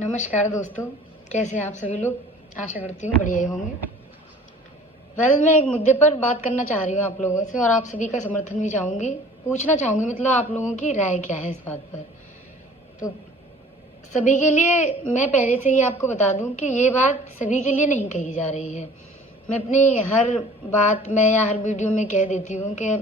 नमस्कार दोस्तों, कैसे हैं आप सभी लोग। आशा करती हूँ बढ़िया ही होंगे। मैं एक मुद्दे पर बात करना चाह रही हूँ आप लोगों से, और आप सभी का समर्थन भी चाहूँगी, पूछना चाहूँगी, मतलब आप लोगों की राय क्या है इस बात पर। तो सभी के लिए मैं पहले से ही आपको बता दूँ कि ये बात सभी के लिए नहीं कही जा रही है। मैं अपनी हर बात में या हर वीडियो में कह देती हूँ कि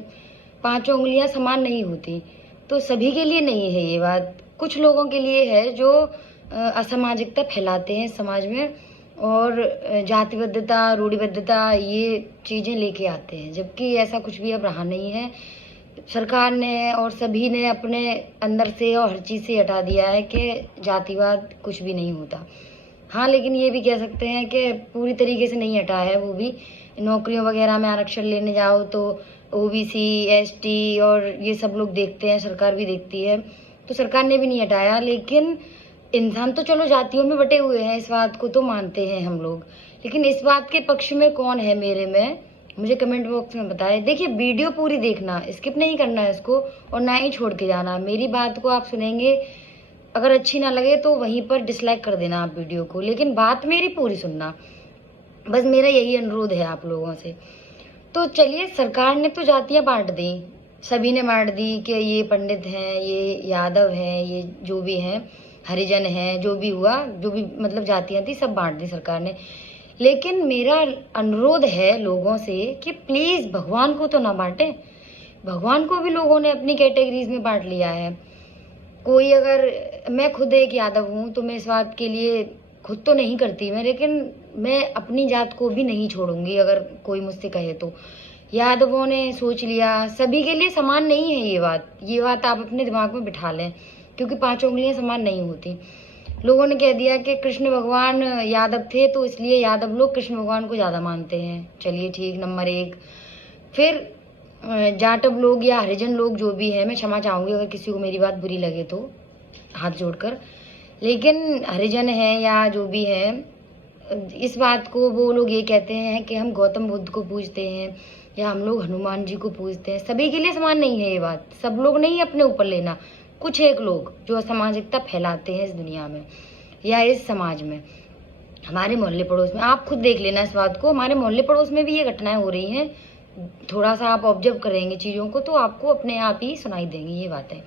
पांचों उंगलियां समान नहीं होती। तो सभी के लिए नहीं है ये बात, कुछ लोगों के लिए है जो असामाजिकता फैलाते हैं समाज में, और जातिबद्धता, रूढ़िबद्धता, ये चीज़ें लेके आते हैं, जबकि ऐसा कुछ भी अब रहा नहीं है। सरकार ने और सभी ने अपने अंदर से और हर चीज़ से हटा दिया है कि जातिवाद कुछ भी नहीं होता। हाँ, लेकिन ये भी कह सकते हैं कि पूरी तरीके से नहीं हटा है वो भी। नौकरियों वगैरह में आरक्षण लेने जाओ तो ओबीसी, एसटी और ये सब लोग देखते हैं, सरकार भी देखती है, तो सरकार ने भी नहीं हटाया। लेकिन इंसान तो चलो जातियों में बटे हुए हैं, इस बात को तो मानते हैं हम लोग, लेकिन इस बात के पक्ष में कौन है मेरे में, मुझे कमेंट बॉक्स में बताएं। देखिए, वीडियो पूरी देखना, स्किप नहीं करना है इसको, और ना ही छोड़ के जाना। मेरी बात को आप सुनेंगे, अगर अच्छी ना लगे तो वहीं पर डिसलाइक कर देना आप वीडियो को, लेकिन बात मेरी पूरी सुनना, बस मेरा यही अनुरोध है आप लोगों से। तो चलिए, सरकार ने तो जातियां बांट दी, सभी ने बांट दी कि ये पंडित हैं, ये यादव हैं, ये जो भी हैं, हरिजन हैं, जो भी हुआ, जो भी मतलब जातियां थी सब बांट दी सरकार ने। लेकिन मेरा अनुरोध है लोगों से कि प्लीज भगवान को तो ना बांटे। भगवान को भी लोगों ने अपनी कैटेगरीज में बांट लिया है। कोई अगर, मैं खुद एक यादव हूँ तो मैं इस बात के लिए खुद तो नहीं करती मैं, लेकिन मैं अपनी जात को भी नहीं छोड़ूंगी अगर कोई मुझसे कहे तो। यादवों ने सोच लिया, सभी के लिए समान नहीं है ये बात आप अपने दिमाग में बिठा लें, क्योंकि पांचों उंगलियां समान नहीं होती। लोगों ने कह दिया कि कृष्ण भगवान यादव थे तो इसलिए यादव लोग कृष्ण भगवान को ज़्यादा मानते हैं। चलिए ठीक, नंबर एक। फिर जाटव लोग या हरिजन लोग जो भी है, मैं क्षमा चाहूँगी अगर किसी को मेरी बात बुरी लगे तो, हाथ जोड़कर, लेकिन हरिजन है या जो भी है, इस बात को वो लोग ये कहते हैं कि हम गौतम बुद्ध को पूजते हैं या हम लोग हनुमान जी को पूजते हैं। सभी के लिए समान नहीं है ये बात, सब लोग नहीं अपने ऊपर लेना। कुछ एक लोग जो असामाजिकता फैलाते हैं इस दुनिया में या इस समाज में, हमारे मोहल्ले पड़ोस में, आप खुद देख लेना इस बात को, हमारे मोहल्ले पड़ोस में भी ये घटनाएं हो रही हैं। थोड़ा सा आप ऑब्जर्व करेंगे चीज़ों को तो आपको अपने आप ही सुनाई देंगी ये बातें।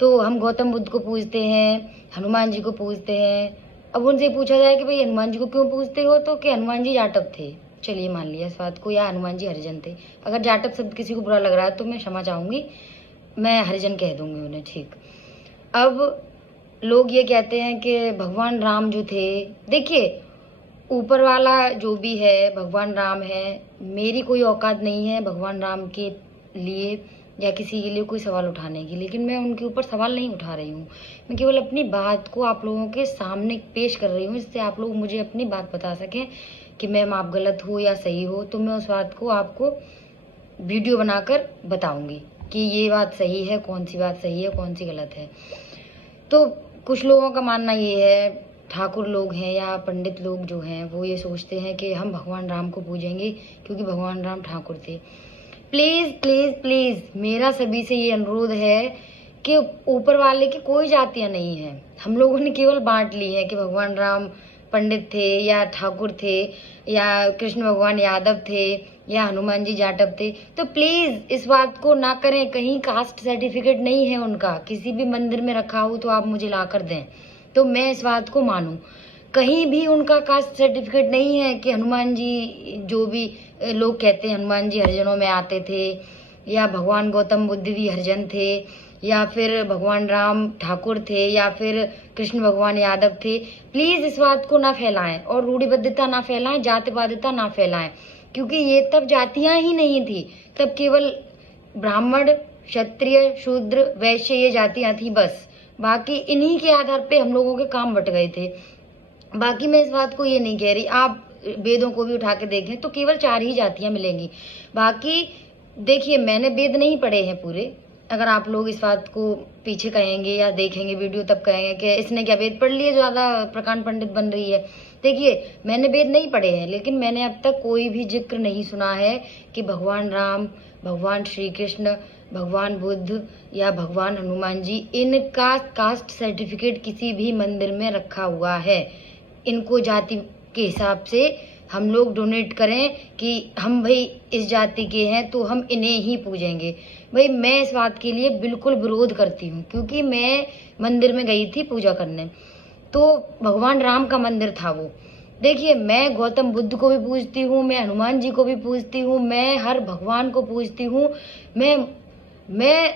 तो हम गौतम बुद्ध को पूजते हैं, हनुमान जी को पूजते हैं। अब उनसे पूछा जाए कि भाई हनुमान जी को क्यों पूजते हो, तो कि हनुमान जी जाटव थे, चलिए मान लिया इस बात को, या हनुमान जी हरिजन थे। अगर जाटव शब्द किसी को बुरा लग रहा है तो मैं क्षमा चाहूँगी, मैं हरिजन कह दूंगी उन्हें, ठीक। अब लोग ये कहते हैं कि भगवान राम जो थे, देखिए ऊपर वाला जो भी है भगवान राम है, मेरी कोई औकात नहीं है भगवान राम के लिए या किसी के लिए कोई सवाल उठाने की, लेकिन मैं उनके ऊपर सवाल नहीं उठा रही हूँ। मैं केवल अपनी बात को आप लोगों के सामने पेश कर रही हूँ, जिससे आप लोग मुझे अपनी बात बता सकें कि मैम आप गलत हो या सही हो, तो मैं उस बात को आपको वीडियो बनाकर बताऊँगी कि ये बात सही है, कौन सी बात सही है, कौन सी गलत है। तो कुछ लोगों का मानना ये है, ठाकुर लोग हैं या पंडित लोग जो हैं, वो ये सोचते हैं कि हम भगवान राम को पूजेंगे क्योंकि भगवान राम ठाकुर थे। प्लीज़ प्लीज़ प्लीज़, मेरा सभी से ये अनुरोध है कि ऊपर वाले की कोई जातियाँ नहीं हैं। हम लोगों ने केवल बांट ली है कि भगवान राम पंडित थे या ठाकुर थे या कृष्ण भगवान यादव थे या हनुमान जी जाटव थे। तो प्लीज़ इस बात को ना करें। कहीं कास्ट सर्टिफिकेट नहीं है उनका, किसी भी मंदिर में रखा हो तो आप मुझे ला कर दें तो मैं इस बात को मानूं। कहीं भी उनका कास्ट सर्टिफिकेट नहीं है कि हनुमान जी, जो भी लोग कहते हैं हनुमान जी हरिजनों में आते थे, या भगवान गौतम बुद्ध भी हरिजन थे, या फिर भगवान राम ठाकुर थे, या फिर कृष्ण भगवान यादव थे। प्लीज़ इस बात को ना फैलाएं और रूढ़िबद्धता ना फैलाएं, जातिवादिता ना फैलाएं, क्योंकि ये तब जातियां ही नहीं थी, तब केवल ब्राह्मण, क्षत्रिय, शूद्र, वैश्य ये जातियां थी बस। बाकी इन्हीं के आधार पे हम लोगों के काम बट गए थे। बाकी मैं इस बात को ये नहीं कह रही, आप वेदों को भी उठा के देखें तो केवल 4 ही जातियां मिलेंगी। बाकी देखिए, मैंने वेद नहीं पढ़े हैं पूरे, अगर आप लोग इस बात को पीछे कहेंगे या देखेंगे वीडियो तब कहेंगे कि इसने क्या वेद पढ़ लिए, ज़्यादा प्रकांड पंडित बन रही है। देखिए, मैंने वेद नहीं पढ़े हैं, लेकिन मैंने अब तक कोई भी जिक्र नहीं सुना है कि भगवान राम, भगवान श्री कृष्ण भगवान बुद्ध या भगवान हनुमान जी, इनका कास्ट सर्टिफिकेट किसी भी मंदिर में रखा हुआ है। इनको जाति के हिसाब से हम लोग डोनेट करें कि हम भाई इस जाति के हैं तो हम इन्हें ही पूजेंगे। भाई मैं इस बात के लिए बिल्कुल विरोध करती हूँ, क्योंकि मैं मंदिर में गई थी पूजा करने, तो भगवान राम का मंदिर था वो। देखिए, मैं गौतम बुद्ध को भी पूजती हूँ, मैं हनुमान जी को भी पूजती हूँ, मैं हर भगवान को पूजती हूँ। मैं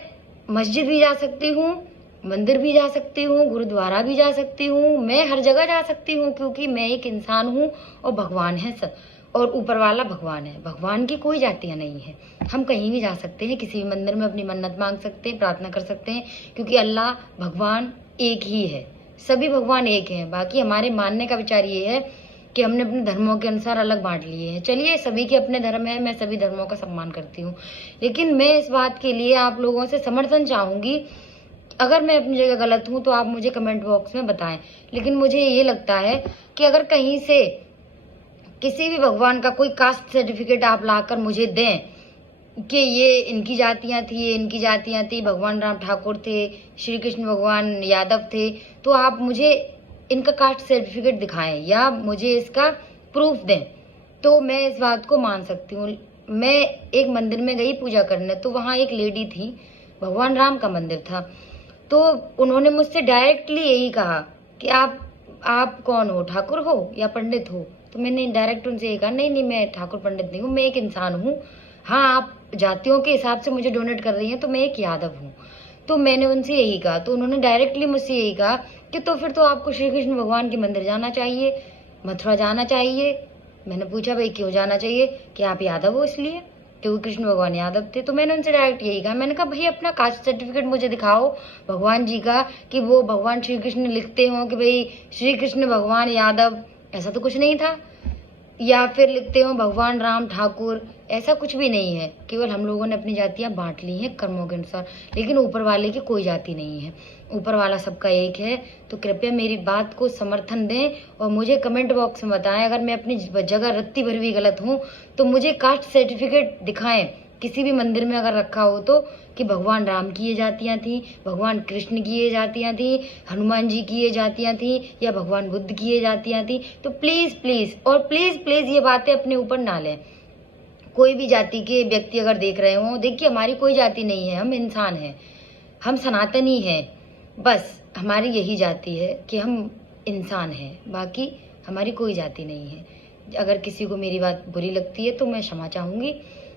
मस्जिद भी जा सकती हूँ, मंदिर भी जा सकती हूँ, गुरुद्वारा भी जा सकती हूँ, मैं हर जगह जा सकती हूँ, क्योंकि मैं एक इंसान हूँ और भगवान है सब, और ऊपर वाला भगवान है। भगवान की कोई जातियाँ नहीं है। हम कहीं भी जा सकते हैं, किसी भी मंदिर में अपनी मन्नत मांग सकते हैं, प्रार्थना कर सकते हैं, क्योंकि अल्लाह भगवान एक ही है, सभी भगवान एक हैं। बाकी हमारे मानने का विचार ये है कि हमने अपने धर्मों के अनुसार अलग बांट लिए हैं। चलिए, सभी के अपने धर्म है, मैं सभी धर्मों का सम्मान करती हूँ, लेकिन मैं इस बात के लिए आप लोगों से समर्थन चाहूँगी। अगर मैं अपनी जगह गलत हूँ तो आप मुझे कमेंट बॉक्स में बताएं, लेकिन मुझे ये लगता है कि अगर कहीं से किसी भी भगवान का कोई कास्ट सर्टिफिकेट आप लाकर मुझे दें कि ये इनकी जातियाँ थी, ये इनकी जातियाँ थी, भगवान राम ठाकुर थे, श्री कृष्ण भगवान यादव थे, तो आप मुझे इनका कास्ट सर्टिफिकेट दिखाएं या मुझे इसका प्रूफ दें, तो मैं इस बात को मान सकती हूँ। मैं एक मंदिर में गई पूजा करने, तो वहाँ एक लेडी थी, भगवान राम का मंदिर था, तो उन्होंने मुझसे डायरेक्टली यही कहा कि आप कौन हो, ठाकुर हो या पंडित हो? तो मैंने डायरेक्ट उनसे यही कहा, नहीं नहीं, मैं ठाकुर पंडित नहीं हूँ, मैं एक इंसान हूँ। हाँ, आप जातियों के हिसाब से मुझे डोनेट कर रही हैं, तो मैं एक यादव हूँ। तो मैंने उनसे यही कहा, तो उन्होंने डायरेक्टली मुझसे यही कहा कि तो फिर तो आपको श्री कृष्ण भगवान के मंदिर जाना चाहिए, मथुरा जाना चाहिए। मैंने पूछा, भाई क्यों जाना चाहिए? कि आप यादव हो इसलिए, क्योंकि कृष्ण भगवान यादव थे। तो मैंने उनसे डायरेक्ट यही कहा, मैंने कहा भाई अपना कास्ट सर्टिफिकेट मुझे दिखाओ भगवान जी का, कि वो भगवान श्री कृष्ण लिखते हो कि भाई श्री कृष्ण भगवान यादव, ऐसा तो कुछ नहीं था, या फिर लिखते हो भगवान राम ठाकुर, ऐसा कुछ भी नहीं है। केवल हम लोगों ने अपनी जातियां बांट ली हैं कर्मों के अनुसार, लेकिन ऊपर वाले की कोई जाति नहीं है, ऊपर वाला सबका एक है। तो कृपया मेरी बात को समर्थन दें और मुझे कमेंट बॉक्स में बताएं, अगर मैं अपनी जगह रत्ती भर भी गलत हूँ तो मुझे कास्ट सर्टिफिकेट दिखाएं किसी भी मंदिर में अगर रखा हो तो, कि भगवान राम की ये जातियाँ थी, भगवान कृष्ण की ये जातियाँ थी, हनुमान जी की ये जातियाँ थी, या भगवान बुद्ध की ये जातियाँ थी। तो प्लीज़ प्लीज़ और प्लीज़ प्लीज़ ये बातें अपने ऊपर ना लें। कोई भी जाति के व्यक्ति अगर देख रहे हों, देखिए हमारी कोई जाति नहीं है, हम इंसान हैं, हम सनातनी हैं, बस हमारी यही जाति है कि हम इंसान हैं, बाकी हमारी कोई जाति नहीं है। अगर किसी को मेरी बात बुरी लगती है तो मैं क्षमा चाहूँगी।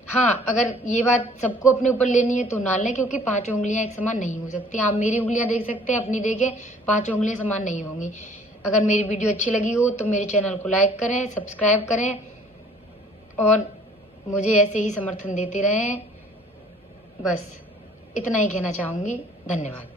हाँ, अगर ये बात सबको अपने ऊपर लेनी है तो ना लें, क्योंकि 5 उंगलियां एक समान नहीं हो सकती। आप मेरी उंगलियां देख सकते हैं, अपनी देखें, 5 उंगलियां समान नहीं होंगी। अगर मेरी वीडियो अच्छी लगी हो तो मेरे चैनल को लाइक करें, सब्सक्राइब करें और मुझे ऐसे ही समर्थन देते रहें। बस इतना ही कहना चाहूँगी। धन्यवाद।